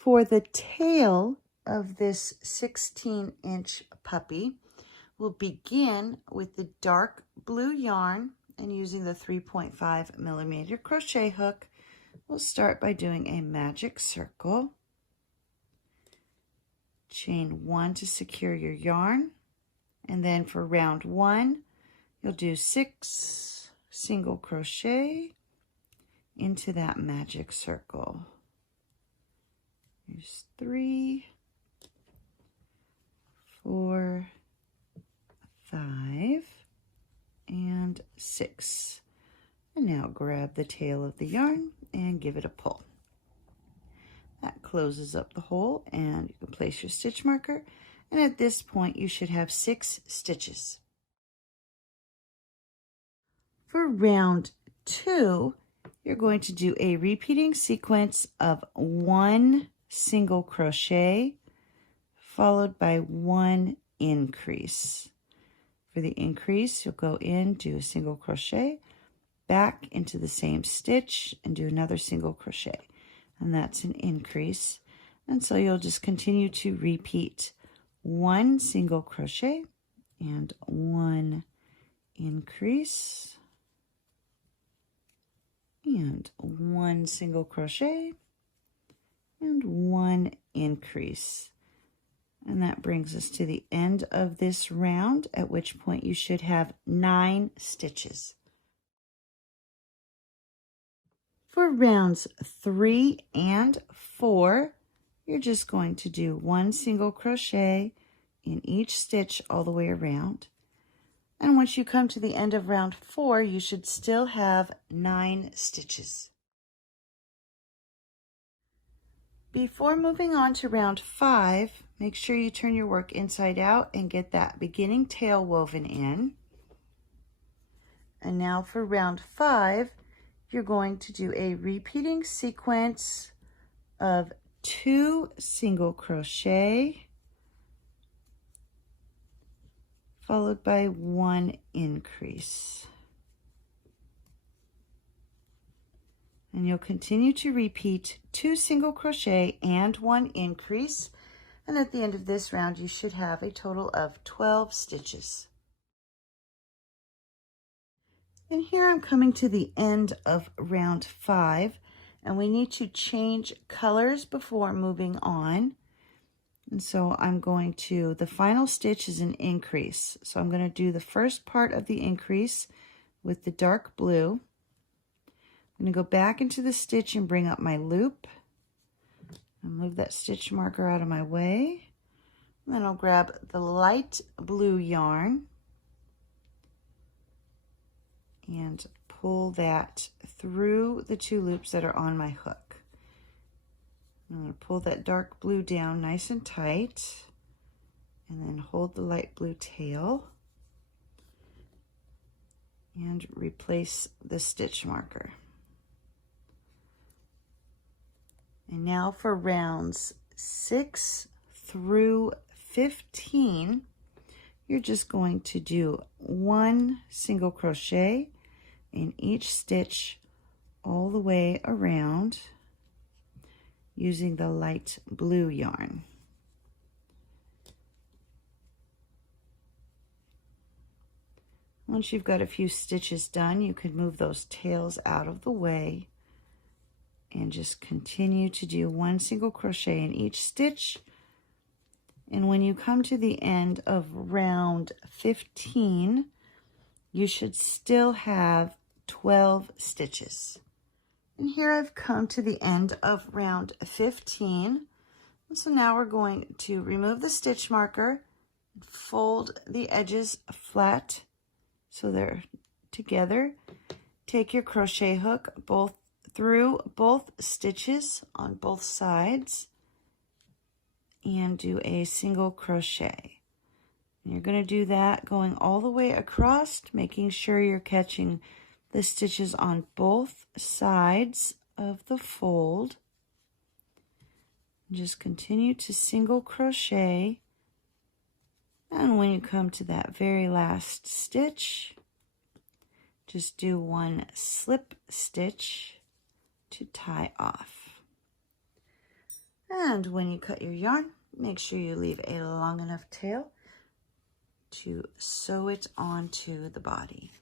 For the tail of this 16-inch puppy, we'll begin with the dark blue yarn and using the 3.5 millimeter crochet hook, we'll start by doing a magic circle. Chain 1 to secure your yarn, and then for round 1, you'll do 6 single crochet into that magic circle. There's 3, 4, 5, and 6. And now grab the tail of the yarn and give it a pull. That closes up the hole, and you can place your stitch marker, and at this point you should have 6 stitches. For round 2, you're going to do a repeating sequence of 1 single crochet followed by 1 increase. For the increase, you'll go in, do a single crochet, back into the same stitch, and do another single crochet. And that's an increase. And so you'll just continue to repeat 1 single crochet and 1 increase and 1 single crochet and 1 increase. And that brings us to the end of this round, at which point you should have 9 stitches. For rounds 3 and 4, you're just going to do 1 single crochet in each stitch all the way around. And once you come to the end of round 4, you should still have 9 stitches. Before moving on to round 5, make sure you turn your work inside out and get that beginning tail woven in. And now for round 5, you're going to do a repeating sequence of 2 single crochet followed by 1 increase. And you'll continue to repeat 2 single crochet and 1 increase. And at the end of this round, you should have a total of 12 stitches. And here I'm coming to the end of round 5, and we need to change colors before moving on. And so I'm going to, the final stitch is an increase. So I'm going to do the first part of the increase with the dark blue. I'm going to go back into the stitch and bring up my loop. I'll move that stitch marker out of my way. And then I'll grab the light blue yarn and pull that through the 2 loops that are on my hook. I'm going to pull that dark blue down nice and tight, and then hold the light blue tail and replace the stitch marker. And now for rounds 6 through 15, you're just going to do 1 single crochet in each stitch all the way around using the light blue yarn. Once you've got a few stitches done, you can move those tails out of the way and just continue to do 1 single crochet in each stitch. And when you come to the end of round 15, you should still have 12 stitches. And here I've come to the end of round 15. And so now we're going to remove the stitch marker, fold the edges flat so they're together. Take your crochet hook through both stitches on both sides and do a single crochet. And you're going to do that going all the way across, making sure you're catching the stitches on both sides of the fold. Just continue to single crochet, and when you come to that very last stitch, just do 1 slip stitch to tie off. And when you cut your yarn, make sure you leave a long enough tail to sew it onto the body.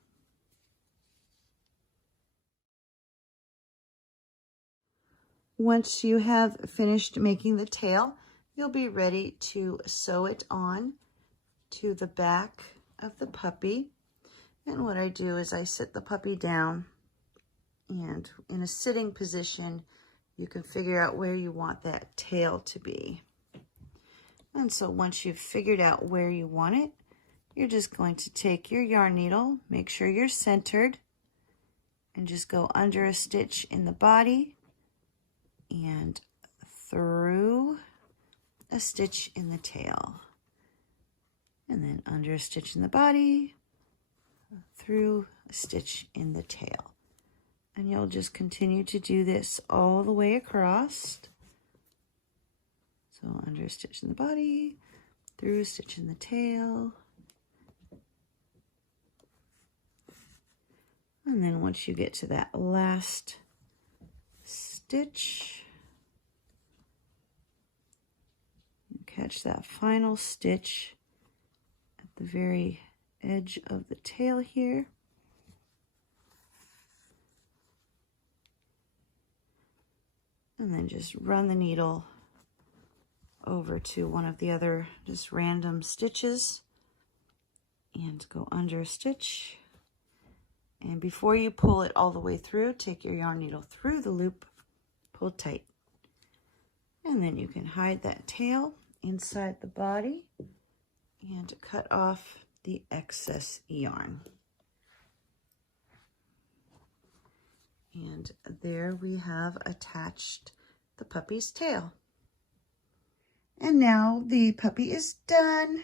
Once you have finished making the tail, you'll be ready to sew it on to the back of the puppy. And what I do is I sit the puppy down, and in a sitting position, you can figure out where you want that tail to be. And so once you've figured out where you want it, you're just going to take your yarn needle, make sure you're centered, and just go under a stitch in the body and through a stitch in the tail. And then under a stitch in the body, through a stitch in the tail. And you'll just continue to do this all the way across. So under a stitch in the body, through a stitch in the tail. And then once you get to that last stitch, you catch that final stitch at the very edge of the tail here. And then just run the needle over to one of the other just random stitches and go under a stitch. And before you pull it all the way through, take your yarn needle through the loop, pull tight. And then you can hide that tail inside the body and cut off the excess yarn. And there we have attached the puppy's tail. And now the puppy is done.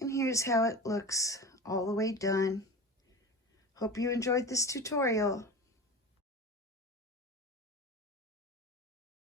And here's how it looks all the way done. Hope you enjoyed this tutorial.